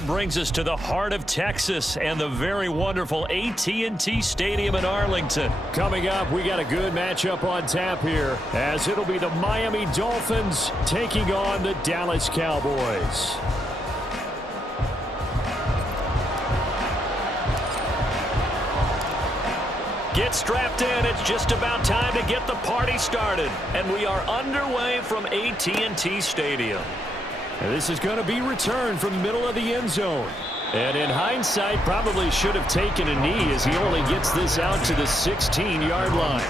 Well, brings us to the heart of Texas and the very wonderful AT&T Stadium in Arlington. Coming up, we got a good matchup on tap here, as it'll be the Miami Dolphins taking on the Dallas Cowboys. Get strapped in. It's just about time to get the party started. And we are underway from AT&T Stadium. And this is going to be returned from the middle of the end zone. And in hindsight, probably should have taken a knee as he only gets this out to the 16-yard line.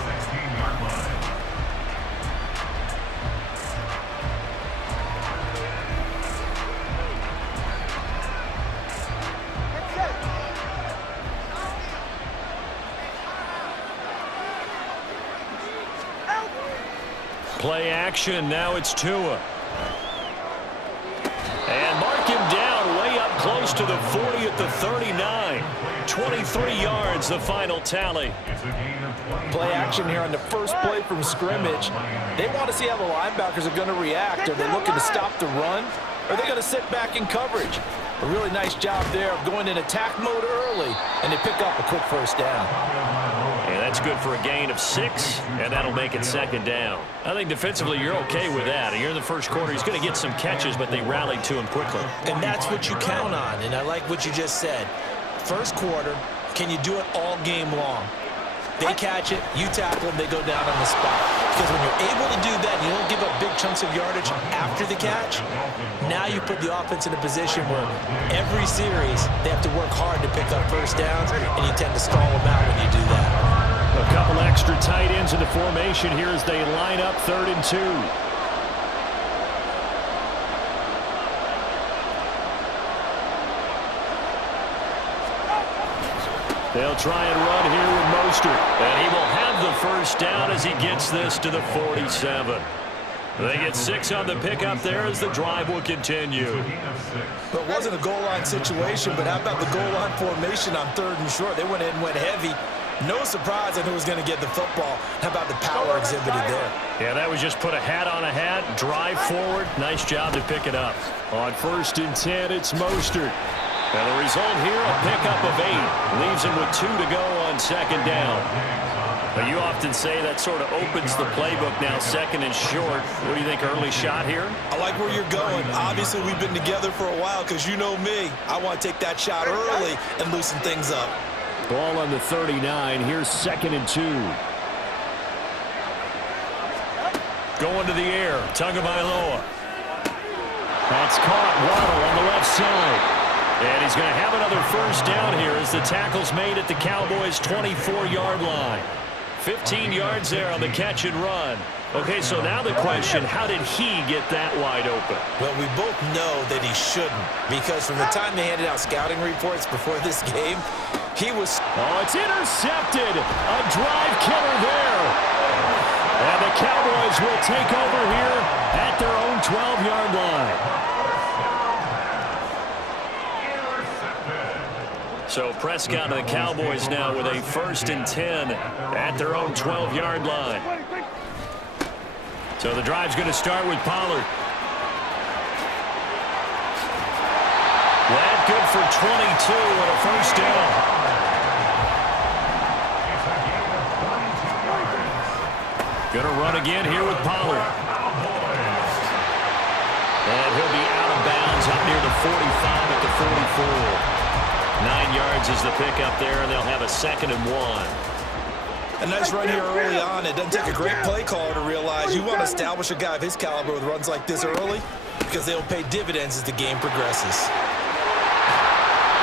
Play action. Now it's Tua. And mark him down way up close to the 40 at the 39. 23 yards, the final tally. Play action here on the first play from scrimmage. They want to see how the linebackers are going to react. Are they looking to stop the run? Or are they going to sit back in coverage? A really nice job there of going in attack mode early, and they pick up a quick first down. And that's good for a gain of 6, and that'll make it second down. I think defensively you're okay with that. You're in the first quarter. He's going to get some catches, but they rallied to him quickly. And that's what you count on, and I like what you just said. First quarter, can you do it all game long? They catch it, you tackle them, they go down on the spot. Because when you're able to do that, you don't give up big chunks of yardage after the catch, now you put the offense in a position where every series they have to work hard to pick up first downs, and you tend to stall them out when you do that. A couple extra tight ends in the formation here as they line up 3rd and 2. They'll try and run here with Mostert. And he will have the first down as he gets this to the 47. They get 6 on the pickup there as the drive will continue. But it wasn't a goal line situation, but how about the goal line formation on 3rd and short? They went in and went heavy. No surprise on who was going to get the football. How about the power exhibited there? Yeah, that was just put a hat on a hat, drive forward. Nice job to pick it up. On 1st and 10, it's Mostert. And the result here, a pickup of 8. Leaves him with 2 to go on second down. But you often say that sort of opens the playbook now, 2nd and short. What do you think, early shot here? I like where you're going. Obviously, we've been together for a while because you know me. I want to take that shot early and loosen things up. Ball on the 39. Here's 2nd and 2. Going to the air. Tagovailoa. That's caught. Waddle on the left side. And he's going to have another first down here as the tackle's made at the Cowboys' 24-yard line. 15 yards there on the catch and run. Okay, so now the question, how did he get that wide open? Well, we both know that he shouldn't, because from the time they handed out scouting reports before this game, he was... Oh, it's intercepted. A drive killer there. And the Cowboys will take over here at their own 12-yard line. So Prescott and the Cowboys now with a 1st and 10 at their own 12-yard line. So the drive's going to start with Pollard. That good for 22 and a first down. Going to run again here with Pollard. And he'll be out of bounds out near the 45 at the 44. 9 yards is the pickup there, and they'll have a 2nd and 1. A nice run here early on. It doesn't take a great play caller to realize you want to establish a guy of his caliber with runs like this early because they'll pay dividends as the game progresses.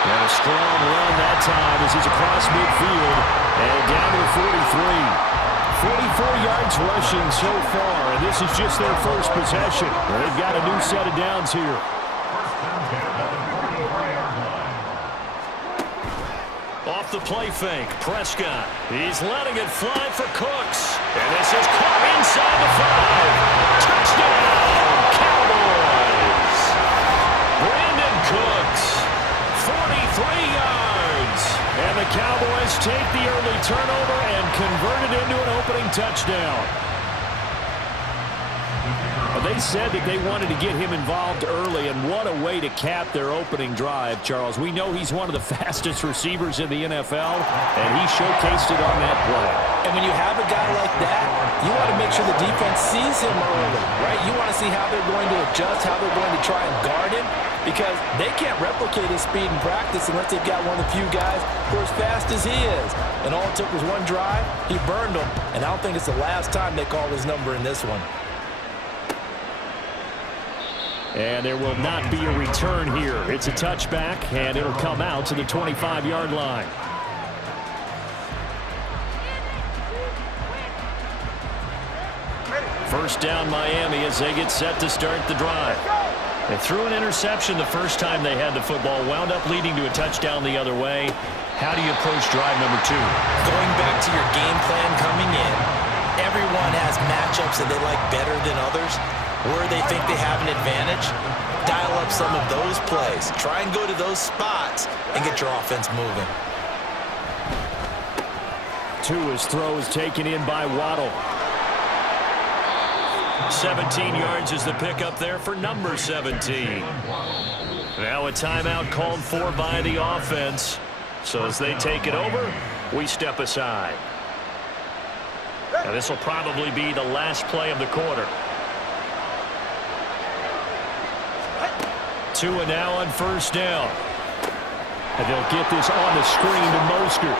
And a strong run that time as he's across midfield and down to the 43. 44 yards rushing so far, and this is just their first possession. They've got a new set of downs here. Off the play fake, Prescott. He's letting it fly for Cooks. And this is caught inside the 5. Touchdown, Cowboys. Brandon Cooks, 43 yards. And the Cowboys take the early turnover and convert it into an opening touchdown. they said that they wanted to get him involved early, and what a way to cap their opening drive, Charles. We know he's one of the fastest receivers in the NFL, and he showcased it on that play. And when you have a guy like that, you want to make sure the defense sees him early, right? You want to see how they're going to adjust, how they're going to try and guard him, because they can't replicate his speed in practice unless they've got one of the few guys who are as fast as he is. And all it took was one drive. He burned them, and I don't think it's the last time they call his number in this one. And there will not be a return here. It's a touchback, and it'll come out to the 25-yard line. First down Miami as they get set to start the drive. They threw an interception the first time they had the football, wound up leading to a touchdown the other way. How do you approach drive number 2? Going back to your game plan coming in, everyone has matchups that they like better than others, where they think they have an advantage. Dial up some of those plays. Try and go to those spots and get your offense moving. Tua's throw is taken in by Waddle. 17 yards is the pickup there for number 17. Now a timeout called for by the offense. So as they take it over, we step aside. Now this will probably be the last play of the quarter. Tua now on first down. And they'll get this on the screen to Mostert.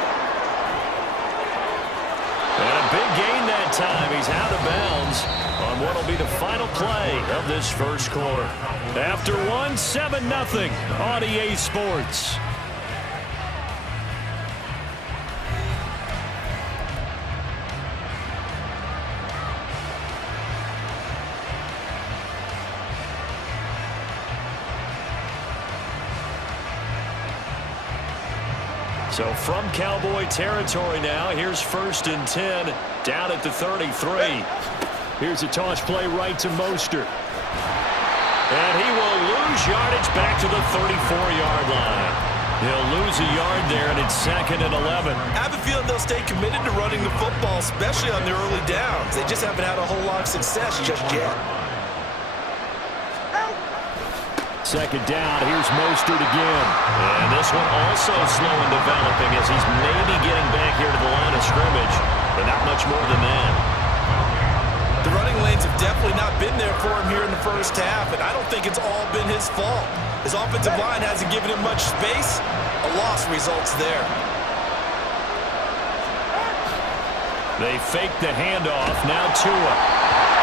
And a big gain that time. He's out of bounds on what will be the final play of this first quarter. After 7-0 on EA Sports. So from Cowboy territory now, here's 1st and 10 down at the 33. Here's a toss play right to Mostert. And he will lose yardage back to the 34-yard line. He'll lose a yard there, and it's 2nd and 11. I have a feeling they'll stay committed to running the football, especially on their early downs. They just haven't had a whole lot of success just yet. 2nd down, here's Mostert again. And this one also slow in developing as he's maybe getting back here to the line of scrimmage, but not much more than that. The running lanes have definitely not been there for him here in the first half, and I don't think it's all been his fault. His offensive line hasn't given him much space. A loss results there. They fake the handoff. Now Tua.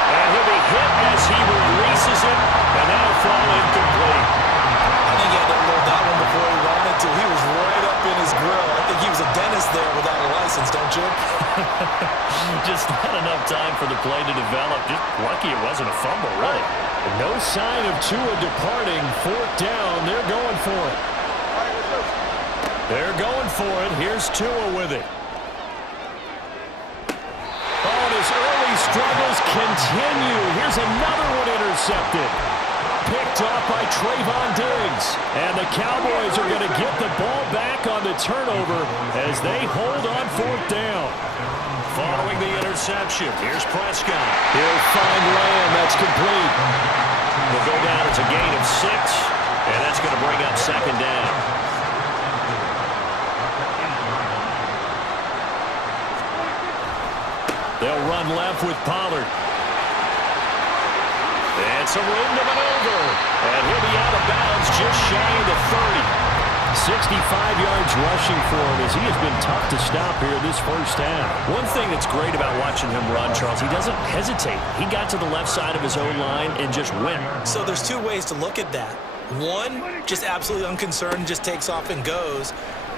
And he'll be hit as he releases it, and that'll fall incomplete. I think he had to load that one before he wanted to. He was right up in his grill. I think he was a dentist there without a license, don't you? Just not enough time for the play to develop. Just lucky it wasn't a fumble, really. No sign of Tua departing. 4th down. They're going for it. They're going for it. Here's Tua with it. Oh, his early struggles continue. Here's another one intercepted. Picked off by Trayvon Diggs. And the Cowboys are going to get the ball back on the turnover as they hold on 4th down. Following the interception, here's Prescott. He'll find Lamb. That's complete. Will go down as a gain of 6, and that's going to bring up 2nd down. They'll run left with Pollard. And some room to maneuver. And he'll be out of bounds just shy of the 30. 65 yards rushing for him as he has been tough to stop here this first half. One thing that's great about watching him run, Charles, he doesn't hesitate. He got to the left side of his O-line and just went. So there's 2 ways to look at that. One, just absolutely unconcerned, just takes off and goes.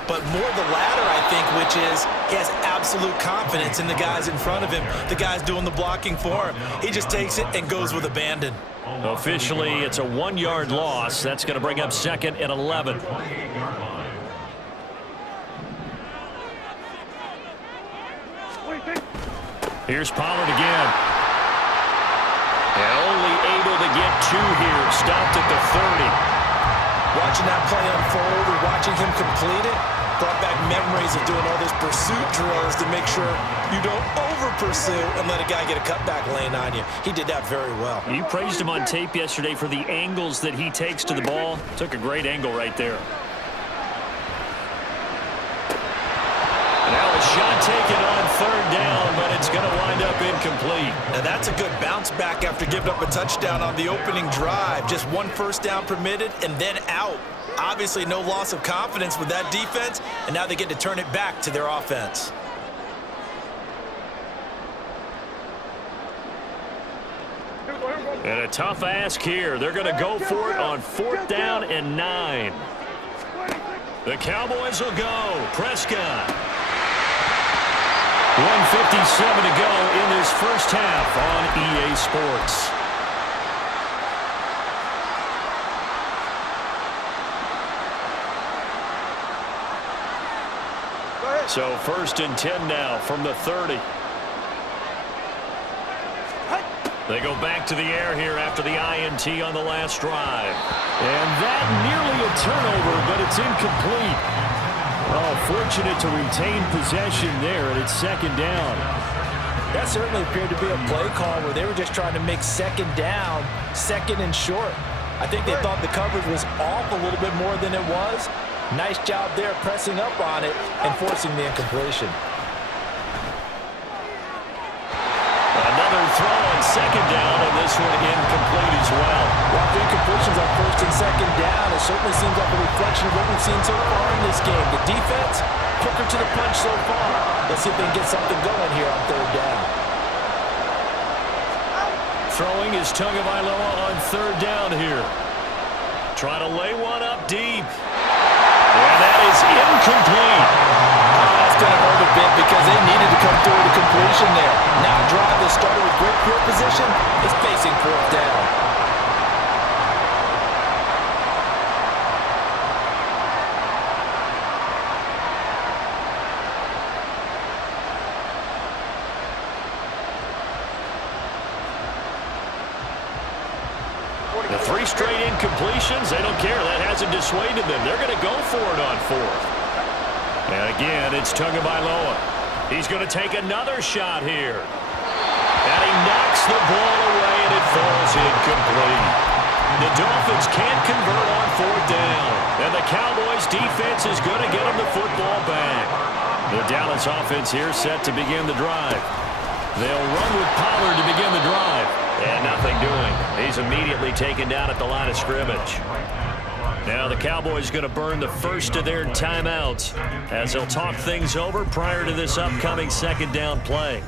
But more the latter, I think, which is he has absolute confidence in the guys in front of him, the guys doing the blocking for him. He just takes it and goes with abandon. Officially, it's a 1-yard loss. That's going to bring up 2nd and 11. Here's Pollard again. And only able to get 2 here. Stopped at the 30. Watching that play unfold and watching him complete it, Brought back memories of doing all those pursuit drills to make sure you don't over-pursue and let a guy get a cutback lane on you. He did that very well. You praised him on tape yesterday for the angles that he takes to the ball. Took a great angle right there. Now a shot taken on third down, but it's going to wind up incomplete. Now that's a good bounce back after giving up a touchdown on the opening drive. Just one first down permitted and then out. Obviously no loss of confidence with that defense, and now they get to turn it back to their offense. And a tough ask here. They're going to go for it on 4th down and 9. The Cowboys will go. Prescott. 1:57 to go in this first half on EA Sports. So 1st and 10 now from the 30. They go back to the air here after the INT on the last drive. And that nearly a turnover, but it's incomplete. Oh, fortunate to retain possession there, and it's 2nd down. That certainly appeared to be a play call where they were just trying to make 2nd down, 2nd and short. I think they thought the coverage was off a little bit more than it was. Nice job there pressing up on it and forcing the incompletion. Another throw on 2nd down, and this one incomplete as well. While the incompletions on 1st and 2nd down, it certainly seems like a reflection of what we've seen so far in this game. The defense, quicker to the punch so far. Let's see if they can get something going here on 3rd down. Throwing is Tagovailoa on 3rd down here. Try to lay one up deep. And that is incomplete. That's going to hurt a bit because they needed to come through the completion there. Now a drive that started with great field position is facing 4th down. The 3 straight incompletions, they don't care. That hasn't dissuaded them. They're going to go for it on 4th. And again, it's Tagovailoa. He's going to take another shot here. And he knocks the ball away, and it falls incomplete. The Dolphins can't convert on 4th down. And the Cowboys' defense is going to get them the football back. The Dallas offense here set to begin the drive. They'll run with Pollard to begin the drive. And nothing doing. He's immediately taken down at the line of scrimmage. Now the Cowboys going to burn the first of their timeouts as they'll talk things over prior to this upcoming 2nd down play.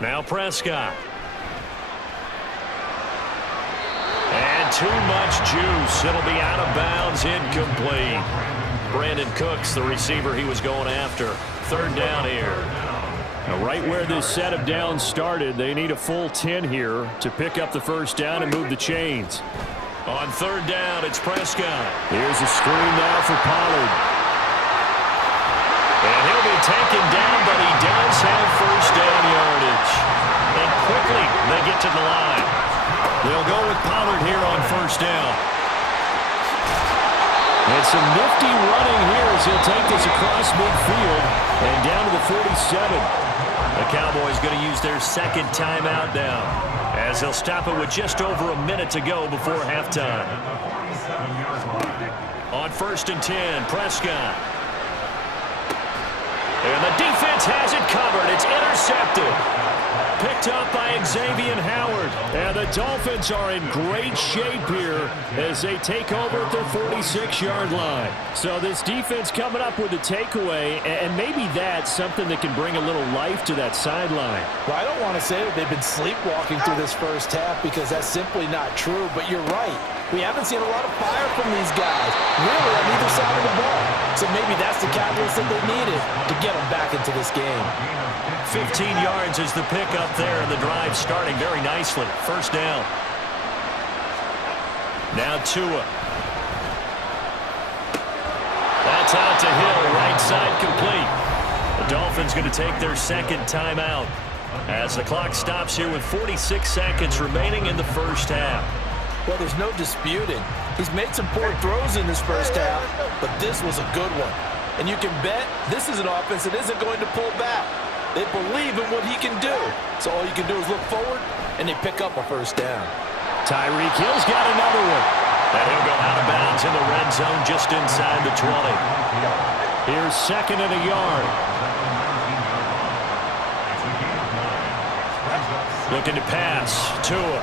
Now Prescott. And too much juice. It'll be out of bounds, incomplete. Brandon Cooks, the receiver he was going after. 3rd down here. Now, right where this set of downs started, they need a full 10 here to pick up the 1st down and move the chains. On 3rd down, it's Prescott. Here's a screen now for Pollard. And he'll be taken down, but he does have 1st down yardage. And quickly, they get to the line. They'll go with Pollard here on 1st down. And some nifty running here as he'll take this across midfield and down to the 47. The Cowboys going to use their 2nd timeout now as they'll stop it with just over a minute to go before halftime. On 1st and 10, Prescott. And the defense has it covered. It's intercepted. Picked up by Xavier Howard. And the Dolphins are in great shape here as they take over at their 46-yard line. So this defense coming up with a takeaway, and maybe that's something that can bring a little life to that sideline. Well, I don't want to say that they've been sleepwalking through this first half because that's simply not true, but you're right. We haven't seen a lot of fire from these guys, really, on either side of the ball. So maybe that's the catalyst that they needed to get them back into this game. 15 yards is the pickup there, and the drive starting very nicely. 1st down. Now Tua. That's out to Hill, right side complete. The Dolphins is going to take their second timeout as the clock stops here with 46 seconds remaining in the first half. Well, there's no disputing. He's made some poor throws in this first half, but this was a good one. And you can bet this is an offense that isn't going to pull back. They believe in what he can do. So all you can do is look forward, and they pick up a first down. Tyreek Hill's got another one. And he'll go out of bounds in the red zone just inside the 20. Here's second and a yard. Looking to pass. Tua.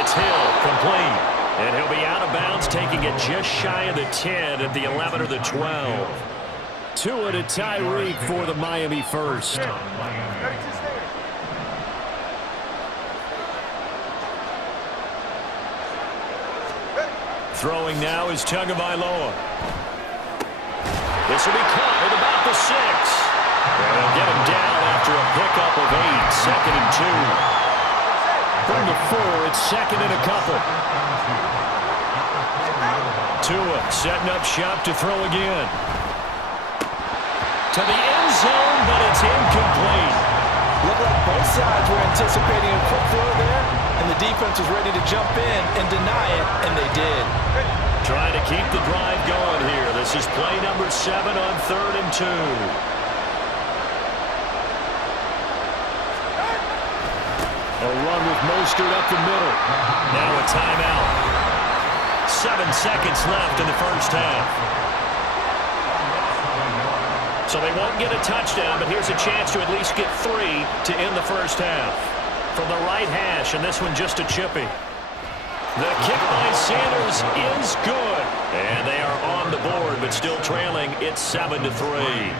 It's Hill, complete. And he'll be out of bounds, taking it just shy of the 10 at the 11 or the 12. Tua to Tyreek for the Miami first. Throwing now is Tagovailoa. This will be caught at about the 6. And they'll get him down after a pickup of 8, second and 2. From the 4, it's second and a couple. Tua setting up shop to throw again. To the end zone, but it's incomplete. Looked like both sides were anticipating a quick throw there, and the defense was ready to jump in and deny it, and they did. Trying to keep the drive going here. This is play number 7 on 3rd and 2. A run with Mostert up the middle. Now a timeout. 7 seconds left in the first half. So they won't get a touchdown, but here's a chance to at least get 3 to end the first half. From the right hash, and this one just a chippy. The kick by Sanders is good. And they are on the board, but still trailing. It's 7-3.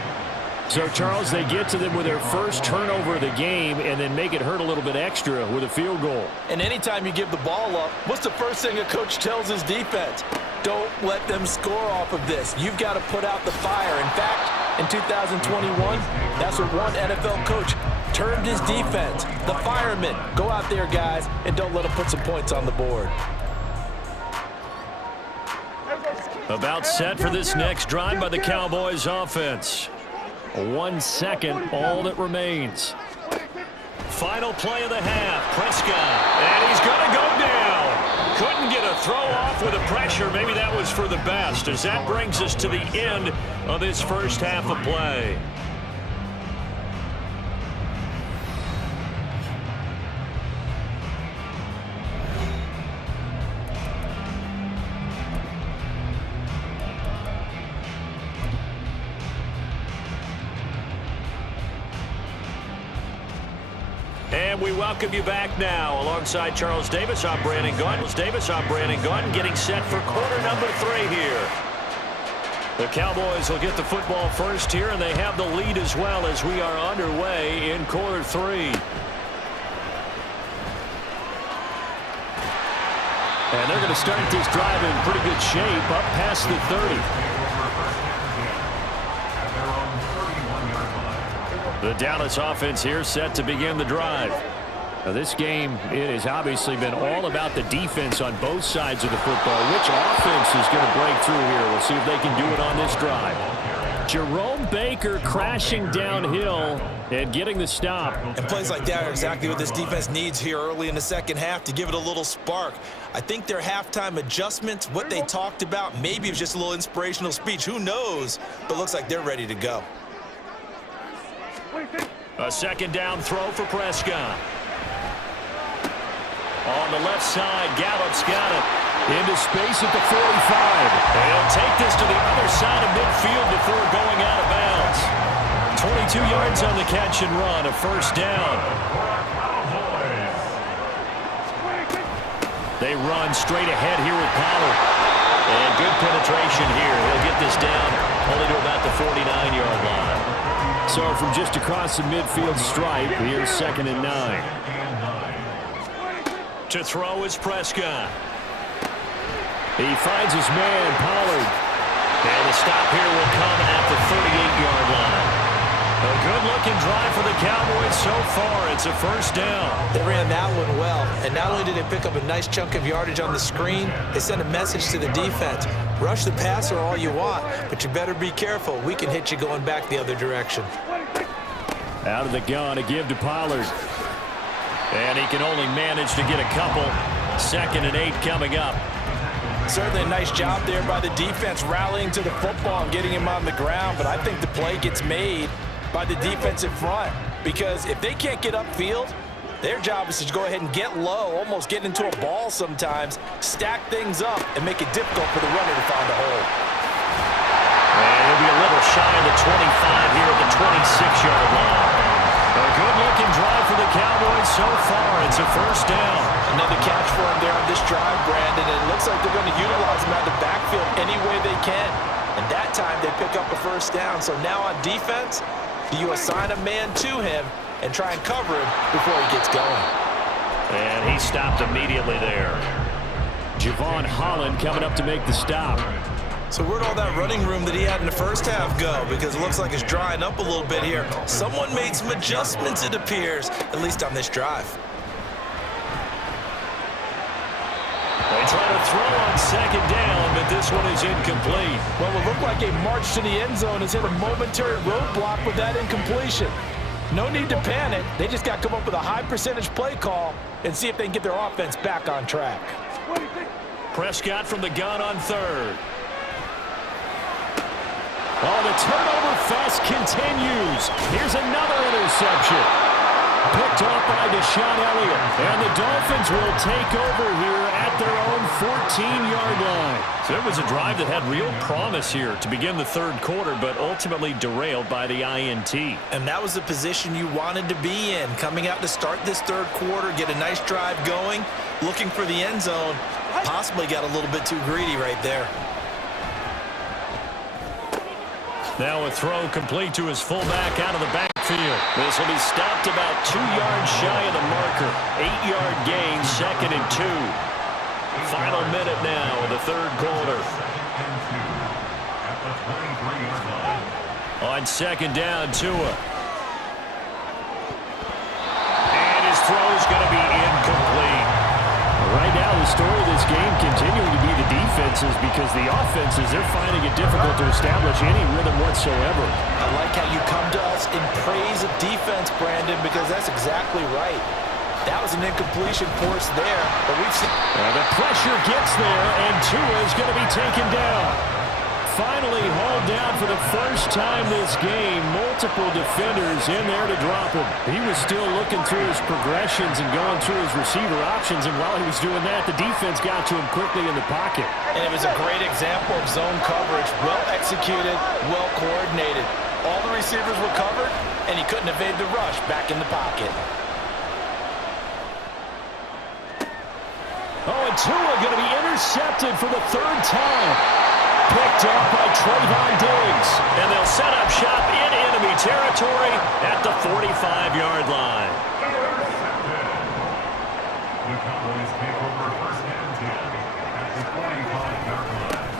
So, Charles, they get to them with their first turnover of the game and then make it hurt a little bit extra with a field goal. And anytime you give the ball up, what's the first thing a coach tells his defense? Don't let them score off of this. You've got to put out the fire. In fact, in 2021, that's what one NFL coach termed his defense, the firemen. Go out there, guys, and don't let them put some points on the board. About set for this next drive by the Cowboys offense. 1 second, all that remains. Final play of the half. Prescott. And he's going to go down. Couldn't get a throw off with the pressure. Maybe that was for the best, as that brings us to the end of this first half of play. And we welcome you back now. Alongside Charles Davis, I'm Brandon Gaudin. Getting set for quarter number 3 here. The Cowboys will get the football first here, and they have the lead as well as we are underway in quarter 3. And they're going to start this drive in pretty good shape, up past the 30. The Dallas offense here set to begin the drive. Now this game, it has obviously been all about the defense on both sides of the football. Which offense is going to break through here? We'll see if they can do it on this drive. Jerome Baker crashing downhill and getting the stop. And plays like that are exactly what this defense needs here early in the second half to give it a little spark. I think their halftime adjustments, what they talked about, maybe it was just a little inspirational speech. Who knows? But looks like they're ready to go. A second down throw for Prescott. On the left side, Gallup's got it. Into space at the 45. He'll take this to the other side of midfield before going out of bounds. 22 yards on the catch and run, a first down. They run straight ahead here with Pollard. And good penetration here. He'll get this down only to about the 49-yard line. So from just across the midfield stripe, here's 2nd and 9. To throw is Prescott. He finds his man, Pollard. And the stop here will come at the 38-yard line. A good-looking drive for the Cowboys so far. It's a first down. They ran that one well, and not only did they pick up a nice chunk of yardage on the screen, they sent a message to the defense. Rush the passer all you want, but you better be careful. We can hit you going back the other direction. Out of the gun, a give to Pollard. And he can only manage to get a couple. 2nd and 8 coming up. Certainly a nice job there by the defense rallying to the football and getting him on the ground, but I think the play gets made by the defensive front because if they can't get upfield, their job is to go ahead and get low, almost get into a ball sometimes, stack things up, and make it difficult for the runner to find a hole. And he'll be a little shy of the 25 here at the 26-yard line. A good-looking drive for the Cowboys so far. It's a first down. Another catch for him there on this drive, Brandon, and it looks like they're going to utilize him out of the backfield any way they can. And that time they pick up a first down. So now on defense, do you assign a man to him and try and cover him before he gets going? And he stopped immediately there. Javon Holland coming up to make the stop. So where'd all that running room that he had in the first half go? Because it looks like it's drying up a little bit here. Someone made some adjustments, it appears, at least on this drive. They try to throw on 2nd down, but this one is incomplete. Well, it looked like a march to the end zone has hit a momentary roadblock with that incompletion. No need to panic. They just got to come up with a high percentage play call and see if they can get their offense back on track. Prescott from the gun on 3rd. Oh, the turnover fest continues. Here's another interception. Picked off by Deshaun Elliott. And the Dolphins will take over here at their own 14-yard line. So it was a drive that had real promise here to begin the 3rd quarter, but ultimately derailed by the INT. And that was the position you wanted to be in. Coming out to start this 3rd quarter, get a nice drive going, looking for the end zone. Possibly got a little bit too greedy right there. Now a throw complete to his fullback out of the backfield. This will be stopped about 2 yards shy of the marker. 8-yard gain, 2nd and 2. Final minute now of the 3rd quarter. On 2nd down, Tua. And his throw is going to be incomplete. Right now, the story of this game continuing to be the defenses because the offenses, they're finding it difficult to establish any rhythm whatsoever. I like how you come to us in praise of defense, Brandon, because that's exactly right. That was an incompletion force there, but we've seen... The pressure gets there, and Tua is going to be taken down. Finally hauled down for the first time this game. Multiple defenders in there to drop him. He was still looking through his progressions and going through his receiver options, and while he was doing that, the defense got to him quickly in the pocket. And it was a great example of zone coverage. Well executed, well coordinated. All the receivers were covered, and he couldn't evade the rush back in the pocket. Oh, and Tua going to be intercepted for the 3rd time. Picked up by Trayvon Diggs. And they'll set up shop in enemy territory at the 45-yard line.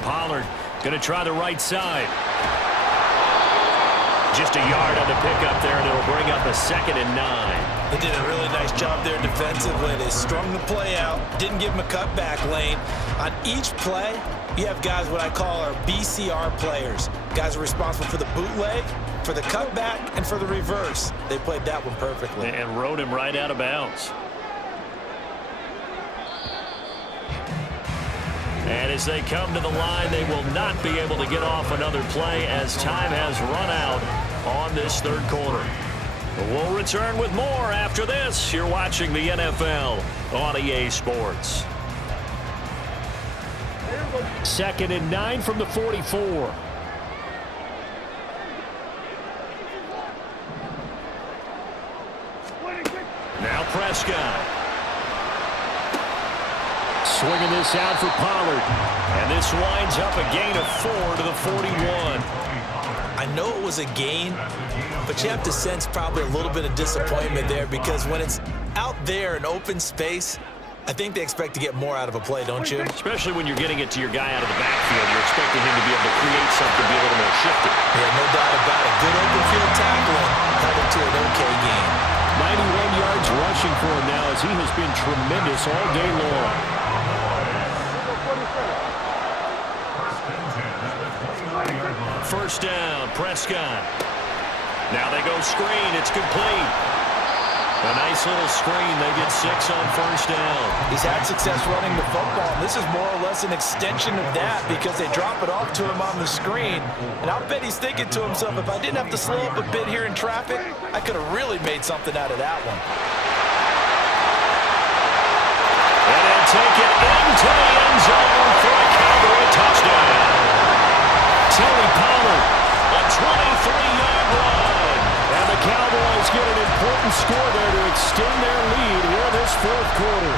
Pollard going to try the right side. Just a yard on the pickup there, and it'll bring up a 2nd and 9. They did a really nice job there defensively. They strung the play out, didn't give him a cutback lane. On each play, you have guys what I call our BCR players. Guys are responsible for the bootleg, for the cutback, and for the reverse. They played that one perfectly. And rode him right out of bounds. And as they come to the line, they will not be able to get off another play as time has run out on this 3rd quarter. We'll return with more after this. You're watching the NFL on EA Sports. 2nd and 9 from the 44. Now Prescott. Swinging this out for Pollard. And this winds up a gain of 4 to the 41. I know it was a gain, but you have to sense probably a little bit of disappointment there because when it's out there in open space, I think they expect to get more out of a play, don't you? Especially when you're getting it to your guy out of the backfield. You're expecting him to be able to create something, be a little more shifty. Yeah, no doubt about it. Good open field tackling. Held it to it as he has been tremendous all day long. First down, Prescott. Now they go screen. It's complete. A nice little screen. They get 6 on first down. He's had success running the football. This is more or less an extension of that because they drop it off to him on the screen. And I'll bet he's thinking to himself, if I didn't have to slow up a bit here in traffic, I could have really made something out of that one. And they'll take it into the end zone for a Cowboy touchdown. Tony Pollard, a 23-yard run. And the Cowboys get an important score there to extend their lead here this fourth quarter.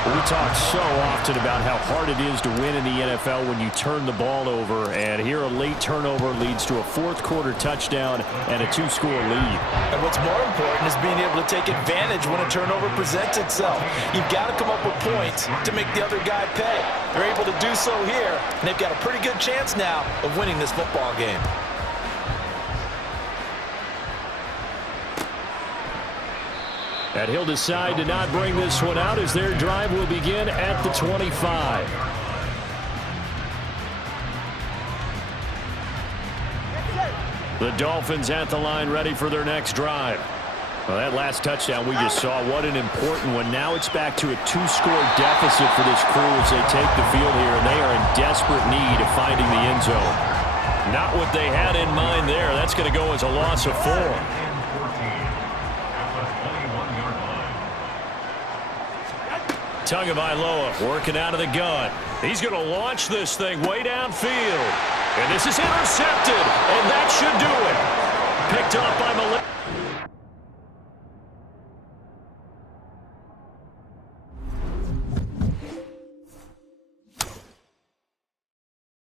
We talk so often about how hard it is to win in the NFL when you turn the ball over, and here a late turnover leads to a fourth quarter touchdown and a 2-score lead. And what's more important is being able to take advantage when a turnover presents itself. You've got to come up with points to make the other guy pay. They're able to do so here, and they've got a pretty good chance now of winning this football game. And he'll decide to not bring this one out as their drive will begin at the 25. The Dolphins at the line ready for their next drive. Well, that last touchdown we just saw, what an important one. Now it's back to a 2-score deficit for this crew as they take the field here, and they are in desperate need of finding the end zone. Not what they had in mind there. That's going to go as a loss of 4. Tagovailoa working out of the gun. He's going to launch this thing way downfield. And this is intercepted, and that should do it. Picked up